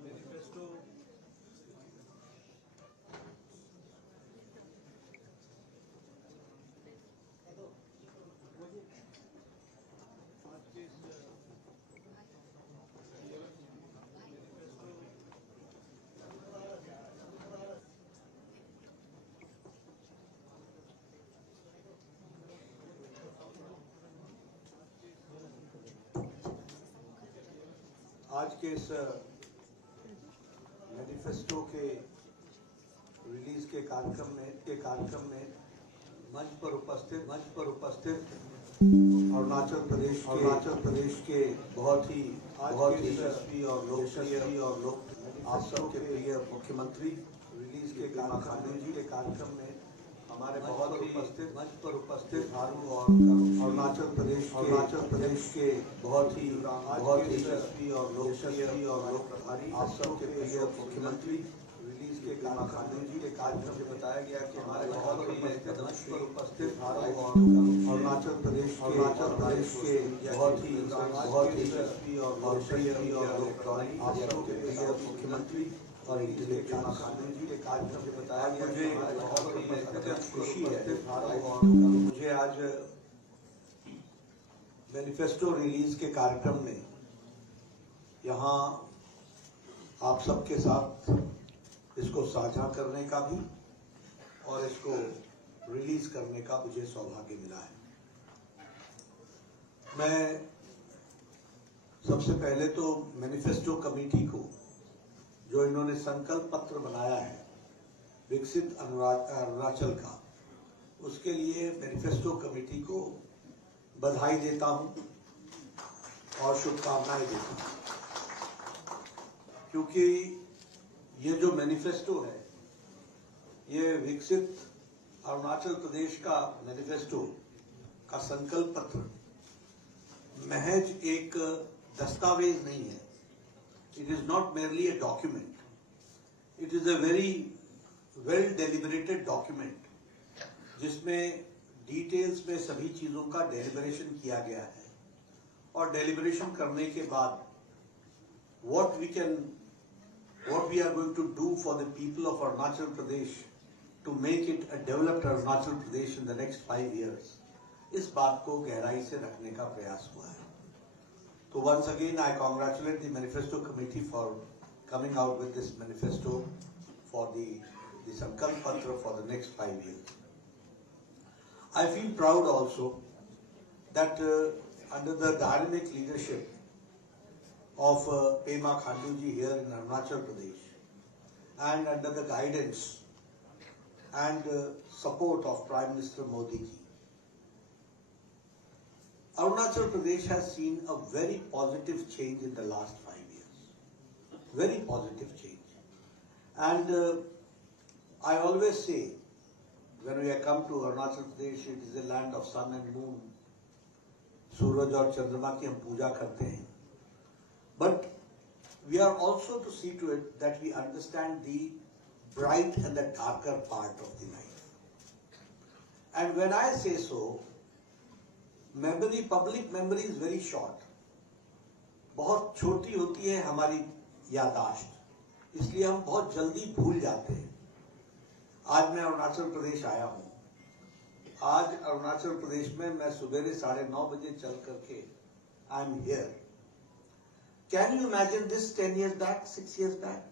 manifesto आज के इस मैनिफेस्टो के रिलीज के कार्यक्रम में मंच पर उपस्थित अरुणाचल प्रदेश के बहुत ही यशस्वी और लोक आप सबके प्रिय मुख्यमंत्री रिलीज के कार्यक्रम में हमारे बहुत मंच पर उपस्थित और अरुणाचल प्रदेश के बहुत ही यशस्वी और लोक प्रभारी आप सबके प्रिय मुख्यमंत्री रिलीज के कार्यक्रम में बताया गया कि हमारे बहुत मंच पर उपस्थित और अरुणाचल प्रदेश के बहुत ही यशस्वी और लोक प्रभारी आप सबके प्रिय मुख्यमंत्री और के कार्यक्रम में बताया गया मुझे बहुत खुशी है। मुझे आज मैनिफेस्टो रिलीज के कार्यक्रम में यहाँ आप सबके साथ इसको साझा करने का भी और इसको रिलीज करने का मुझे सौभाग्य मिला है। मैं सबसे पहले तो मैनिफेस्टो कमेटी को जो इन्होंने संकल्प पत्र बनाया है विकसित अरुणाचल का, उसके लिए मैनिफेस्टो कमेटी को बधाई देता हूं और शुभकामनाएं देता हूं, क्योंकि ये जो मैनिफेस्टो है ये विकसित अरुणाचल प्रदेश का मैनिफेस्टो का संकल्प पत्र महज एक दस्तावेज नहीं है। It is not merely a document. It is a very well deliberated document जिसमें डिटेल्स में सभी चीजों का डेलिब्रेशन किया गया है और डेलिब्रेशन करने के बाद what we are going to do for the people of Arunachal Pradesh to make it a developed Arunachal Pradesh in the next 5 years, इस बात को गहराई से रखने का प्रयास हुआ है। So once again, I congratulate the Manifesto Committee for coming out with this manifesto for the Sankalp Patra for the next 5 years. I feel proud also that under the dynamic leadership of Pema Khanduji here in Arunachal Pradesh and under the guidance and support of Prime Minister Modi ji, Arunachal Pradesh has seen a very positive change in the last 5 years. Very positive change. And I always say, when we come to Arunachal Pradesh, it is a land of sun and moon. Suraj और चंद्रमा की हम पूजा करते हैं. But we are also to see to it that we understand the bright and the darker part of the life. And when I say so, public memory is very short. बहुत छोटी होती है हमारी याददाश्त, इसलिए हम बहुत जल्दी भूल जाते हैं। आज मैं अरुणाचल प्रदेश आया हूँ। आज अरुणाचल प्रदेश में मैं सुबह 9:30 बजे चल करके I am here. Can you imagine this 10 years back, 6 years back?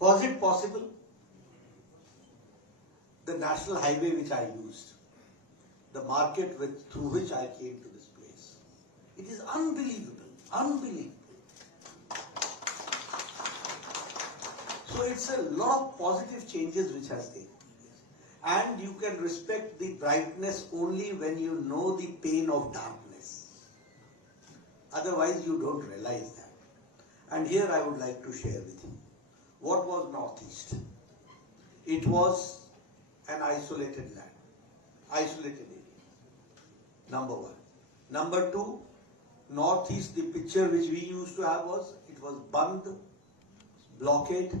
Was it possible? The national highway which I used, the market through which I came to this place. It is unbelievable, unbelievable. So it's a lot of positive changes which has taken place. And you can respect the brightness only when you know the pain of darkness. Otherwise you don't realize that. And here I would like to share with you. What was Northeast? It was an isolated land, isolated area. Number one. Number two, Northeast, the picture which we used to have was, it was Band, blockade,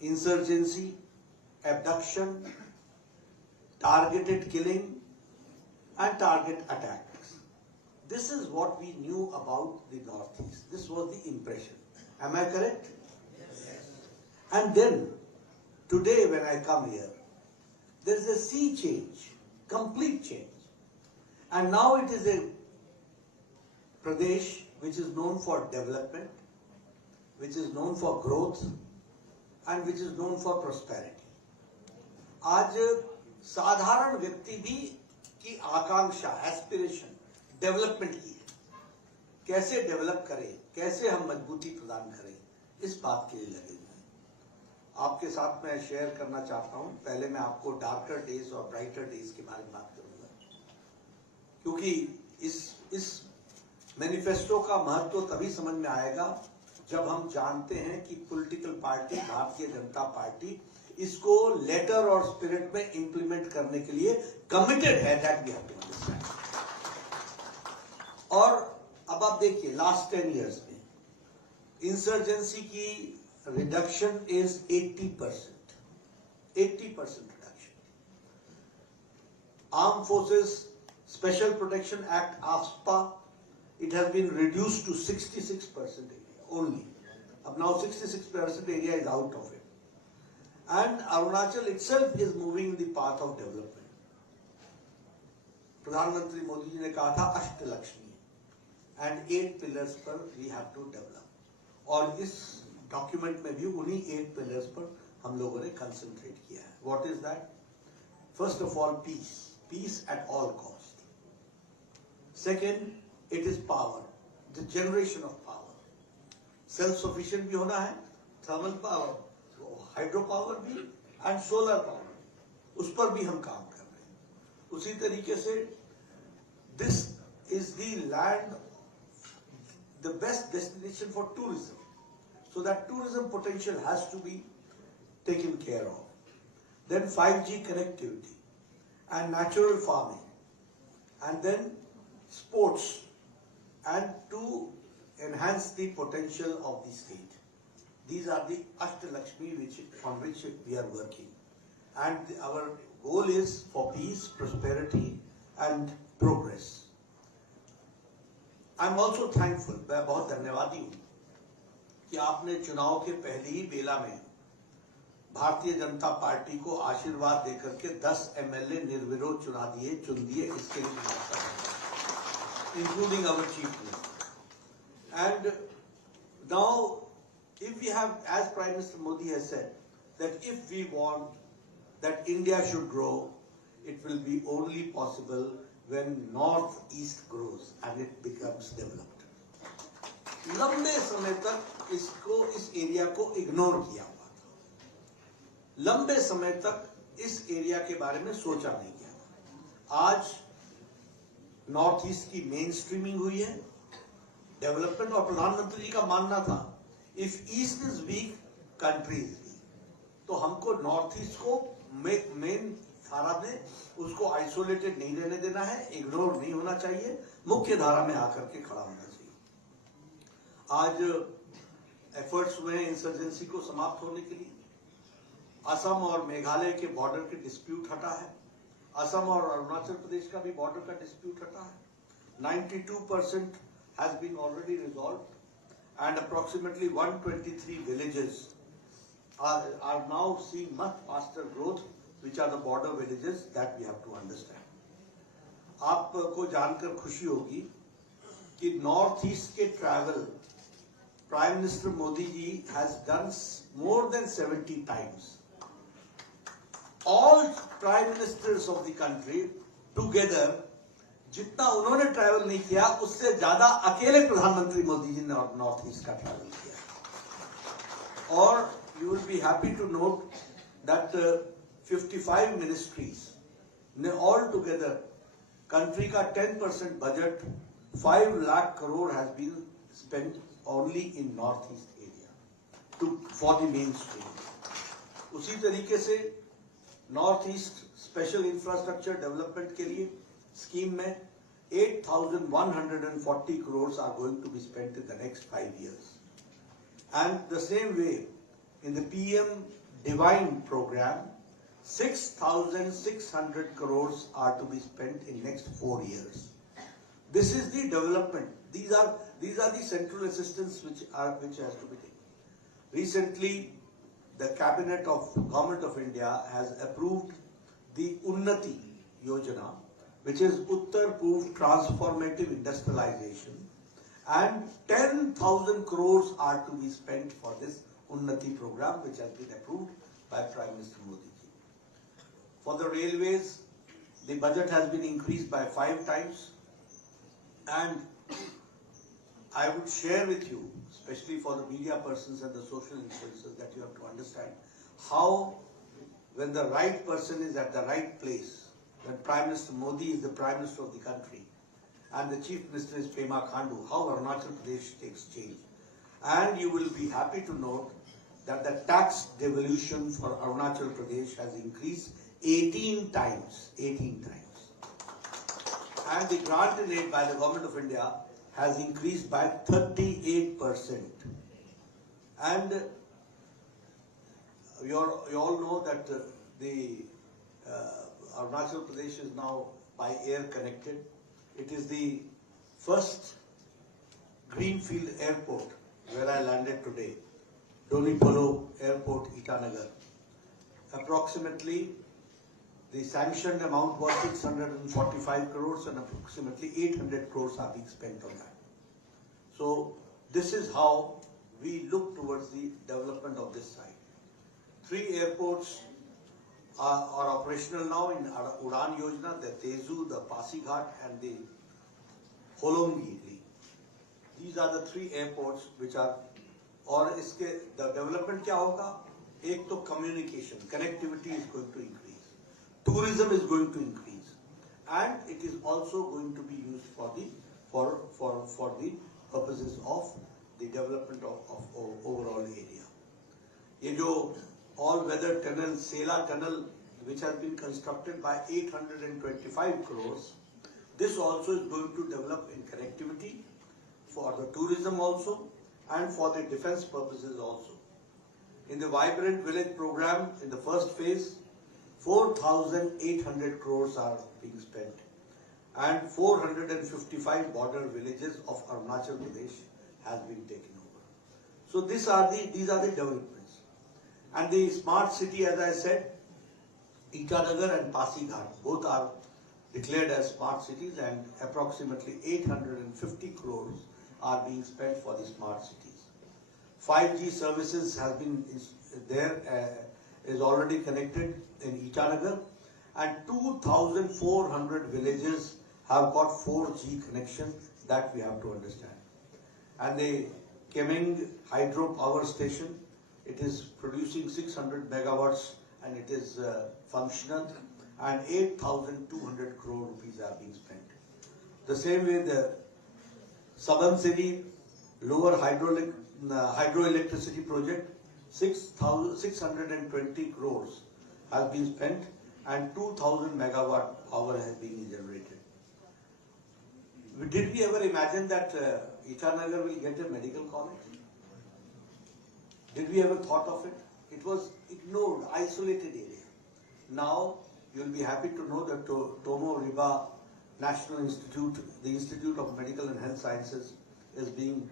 insurgency, abduction, targeted killing and target attacks. This is what we knew about the Northeast. This was the impression. Am I correct? Yes. And then, today when I come here, there is a sea change, complete change. And now it is a Pradesh which is known for development, which is known for growth, and which is known for prosperity. आज साधारण व्यक्ति भी की आकांक्षा, aspiration development की है. कैसे develop करें, कैसे हम मजबूती प्रदान करें, इस बात के लिए लगे हुए हैं. आपके साथ मैं शेयर करना चाहता हूं. पहले मैं आपको डार्कर डेज और ब्राइटर डेज के बारे में बात करूंगा, क्योंकि इस मैनिफेस्टो का महत्व तभी समझ में आएगा जब हम जानते हैं कि political party Bharatiya Janata party इसको लेटर और स्पिरिट में इंप्लीमेंट करने के लिए कमिटेड है. That we have to understand. और अब आप देखिए लास्ट 10 इयर्स में इंसर्जेंसी की reduction is 80%. 80% reduction. Armed forces special protection act AFSPA, it has been reduced to 66% area only. Up now 66% area is out of it. And Arunachal itself is moving in the path of development. प्रधानमंत्री मोदी जी ने कहा था Ashtalakshmi, and 8 pillars पर we have to develop. और इस document में भी उन्हीं 8 pillars पर हम लोगों ने कंसंट्रेट किया है. What is that? First of all, peace. Peace at all cost. Second, it is power, the generation of power. Self-sufficient भी होना है, thermal power, hydro power भी, and solar power. उस पर भी हम काम कर रहे हैं. उसी तरीके से this is the land, the best destination for tourism. So that tourism potential has to be taken care of. Then 5G connectivity and natural farming, and then sports, and to enhance the potential of the state. These are the Ashtalakshmi on which we are working. And our goal is for peace, prosperity, and progress. I am also thankful, मैं बहुत धन्यवादी हूँ कि आपने चुनाव के पहले ही बेला में Bharatiya Janata party को आशीर्वाद देकर के 10 MLA निर्विरोध चुन दिए. इसके लिए including our chief minister. And now, if we have, as Prime Minister Modi has said, that if we want that India should grow, it will be only possible when Northeast grows and it becomes developed. लंबे समय तक इस area को ignore किया हुआ था. लंबे समय तक इस एरिया के बारे में सोचा नहीं गया था. आज नॉर्थ ईस्ट की मेन स्ट्रीमिंग हुई है, डेवलपमेंट. और प्रधानमंत्री जी का मानना था if east is weak country is weak. तो हमको नॉर्थ ईस्ट को मेन धारा में उसको आइसोलेटेड नहीं रहने देना है, इग्नोर नहीं होना चाहिए, मुख्य धारा में आकर के खड़ा होना चाहिए. आज एफर्ट्स हुए हैं इंसर्जेंसी को समाप्त होने के लिए. असम और मेघालय के बॉर्डर के डिस्प्यूट हटा है. असम और अरुणाचल प्रदेश का भी बॉर्डर का डिस्प्यूट हटा है. 92% has been already resolved, and approximately 123 villages are now seeing much faster growth, which are the border villages that we have to understand. आपको जानकर खुशी होगी कि नॉर्थ ईस्ट के travel prime minister Modi ji has done more than 70 times. All prime ministers of the country together, जितना उन्होंने travel नहीं किया उससे ज्यादा अकेले प्रधानमंत्री मोदी जी ने नॉर्थ ईस्ट का ट्रैवल किया. और you will be happy to note that 55 ministries ने ऑल टुगेदर कंट्री का 10% budget 5 lakh crore has been spent only in north east area for the mainstream. उसी तरीके से north east special infrastructure development के लिए स्कीम में 8,140 crores are going to be spent in the next 5 years. And the same way, in the PM Divine program, 6,600 crores are to be spent in next 4 years. This is the development. These are the central assistance which has to be taken. Recently, the cabinet of Government of India has approved the Unnati Yojana, which is Uttar Purv Transformative Industrialization, and 10,000 crores are to be spent for this Unnati program, which has been approved by Prime Minister Modi ji. For the railways, the budget has been increased by 5 times, and I would share with you, especially for the media persons and the social influencers, that you have to understand how, when the right person is at the right place, when Prime Minister Modi is the Prime Minister of the country and the Chief Minister is Pema Khandu, how Arunachal Pradesh takes change. And you will be happy to note that the tax devolution for Arunachal Pradesh has increased 18 times. 18 times. And the grant in aid by the Government of India has increased by 38%. And you all know that the Arunachal Pradesh is now by air connected. It is the first greenfield airport where I landed today, Donipolo Airport, Itanagar. Approximately, the sanctioned amount was 645 crores and approximately 800 crores are being spent on that. So this is how we look towards the development of this site. 3 airports are operational now in Udan Yojana, the Tezu, the Pasighat and the Holongi. These are the 3 airports which are, और इसके the development क्या होगा? एक तो communication, connectivity is going to increase, tourism is going to increase, and it is also going to be used for the purposes of the development of overall area. ये जो all-weather tunnel, Sela tunnel, which has been constructed by 825 crores, this also is going to develop in connectivity for the tourism also and for the defense purposes also. In the Vibrant Village program, in the first phase, 4,800 crores are being spent, and 455 border villages of Arunachal Pradesh has been taken over. So these are the developments. And the smart city, as I said, Itanagar and Pasighat, both are declared as smart cities, and approximately 850 crores are being spent for the smart cities. 5G services has been is already connected in Itanagar, and 2,400 villages have got 4G connection. That we have to understand. And the Kemeng hydro power station, it is producing 600 megawatts and it is functional, and 8,200 crore rupees are being spent. The same way the Sabansiri lower hydroelectricity project, 620 crores has been spent and 2,000 megawatt power has been generated. Did we ever imagine that Itanagar will get a medical college? Did we ever thought of it? It was ignored, isolated area. Now you will be happy to know that Tomo Riba National Institute, the Institute of Medical and Health Sciences, is being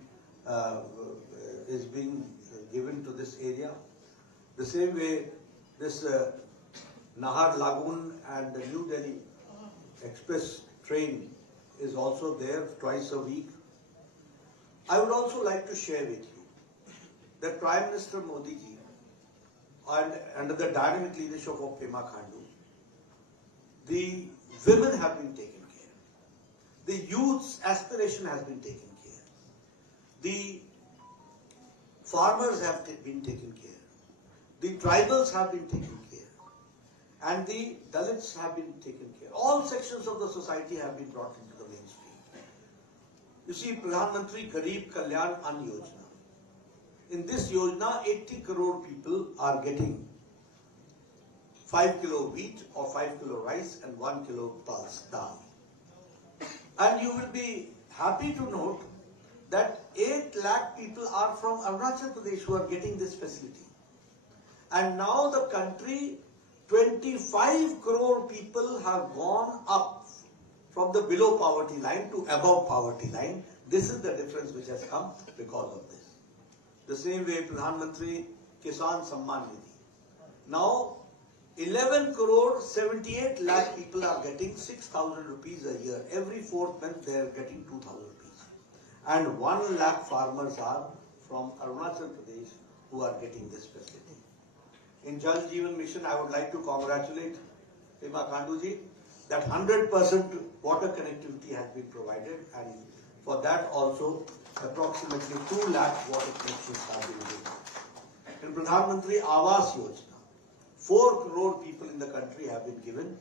given to this area. The same way, this Nahar Lagoon and the New Delhi Express train is also there twice a week. I would also like to share with you that Prime Minister Modi ji, and under the dynamic leadership of Pema Khandu, the women have been taken care. The youth's aspiration has been taken care. The farmers have been taken care. The tribals have been taken care. And the Dalits have been taken care. All sections of the society have been brought into the mainstream. You see, Pradhan Mantri Garib Kalyan Ann Yojana. In this Yojana, 80 crore people are getting 5 kilo wheat or 5 kilo rice and 1 kilo pulse dal. And you will be happy to note that 8 lakh people are from Arunachal Pradesh who are getting this facility. And now the country, 25 crore people have gone up from the below poverty line to above poverty line. This is the difference which has come because of this. The same way Pradhan Mantri Kisan Samman Nidhi. Now 11 crore 78 lakh people are getting 6,000 rupees a year. Every fourth month they are getting 2,000 rupees. And 1 lakh farmers are from Arunachal Pradesh who are getting this facility. In Jal Jeevan Mission, I would like to congratulate Pema Kanduji that 100% water connectivity has been provided, and for that also approximately 2 lakh water connections have been given. In Pradhan Mantri Awas Yojana, 4 crore people in the country have been given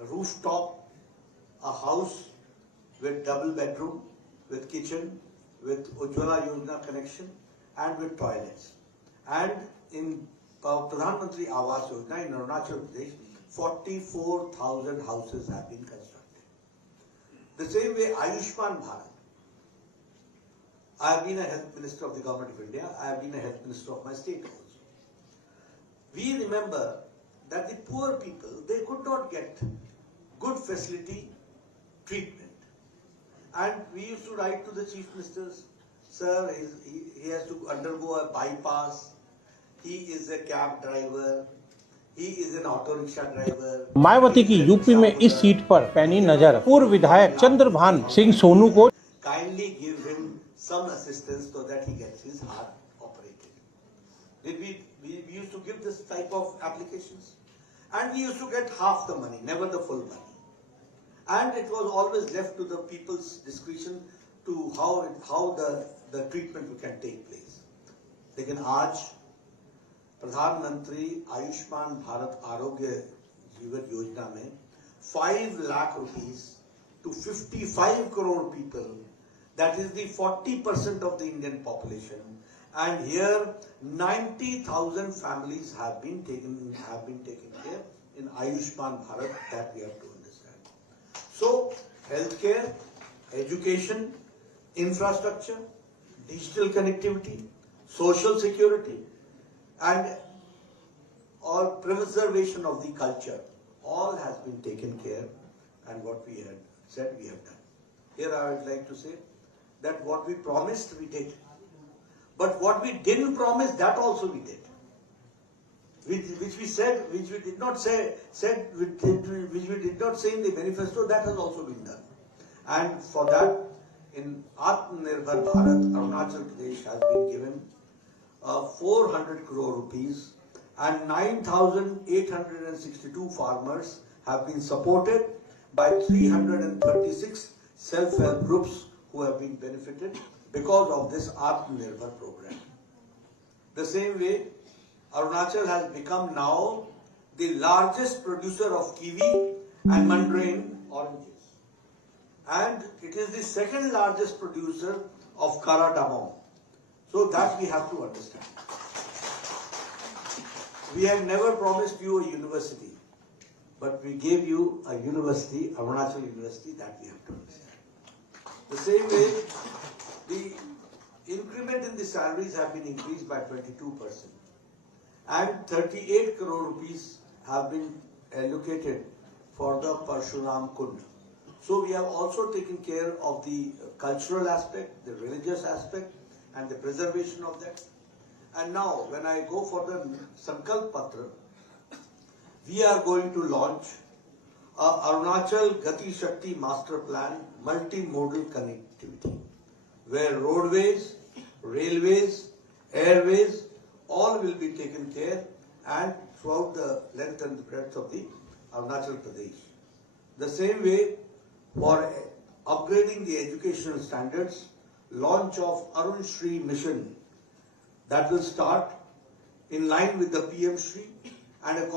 a rooftop, a house with double bedroom, with kitchen, with Ujjwala Yojana connection, and with toilets. And in Pradhan Mantri Awas Yojana in Arunachal Pradesh, 44,000 houses have been constructed. The same way Ayushman Bharat. I have been a health minister of the government of India. I have been a health minister of my state also. We remember that the poor people, they could not get good facility treatment. And we used to write to the chief ministers, sir, he has to undergo a bypass. He is a cab driver. He is an auto rickshaw driver. Mayawati की UP में इस seat पर पैनी नजर पूर्व विधायक चंद्रभान सिंह सोनू को Kindly give him some assistance so that he gets his heart operated. We used to give this type of applications, and we used to get half the money, never the full money. And it was always left to the people's discretion to how the treatment can take place. लेकिन आज प्रधानमंत्री आयुष्मान भारत आरोग्य जीवन योजना में 5 lakh rupees to 55 crore people, that is the 40% of the Indian population, and here 90,000 families have been taken care in Ayushman Bharat, that we have to understand. So healthcare, education, infrastructure, digital connectivity, social security, and all preservation of the culture, all has been taken care, and what we had said we have done. Here I would like to say that what we promised we did, but what we didn't promise, that also we did. Which we said, which we did not say in the manifesto, that has also been done. And for that, in Atmanirbhar Bharat, Arunachal Pradesh has been given 400 crore rupees, and 9,862 farmers have been supported by 336 self-help groups who have been benefited because of this Atmanirbhar program. The same way, Arunachal has become now the largest producer of kiwi and mandarin oranges, and it is the second largest producer of Karadamom. So that we have to understand. We have never promised you a university, but we gave you a university, Arunachal University, that we have to understand. The same way, the increment in the salaries have been increased by 22%, and 38 crore rupees have been allocated for the Parshuram Kund. So we have also taken care of the cultural aspect, the religious aspect, and the preservation of that. And now, when I go for the Sankalp Patra, we are going to launch a Arunachal Gati Shakti Master Plan multimodal connectivity, where roadways, railways, airways, all will be taken care, and throughout the length and the breadth of the Arunachal Pradesh. The same way, for upgrading the educational standards, launch of Shri mission that will start in line with the PM Shri, and a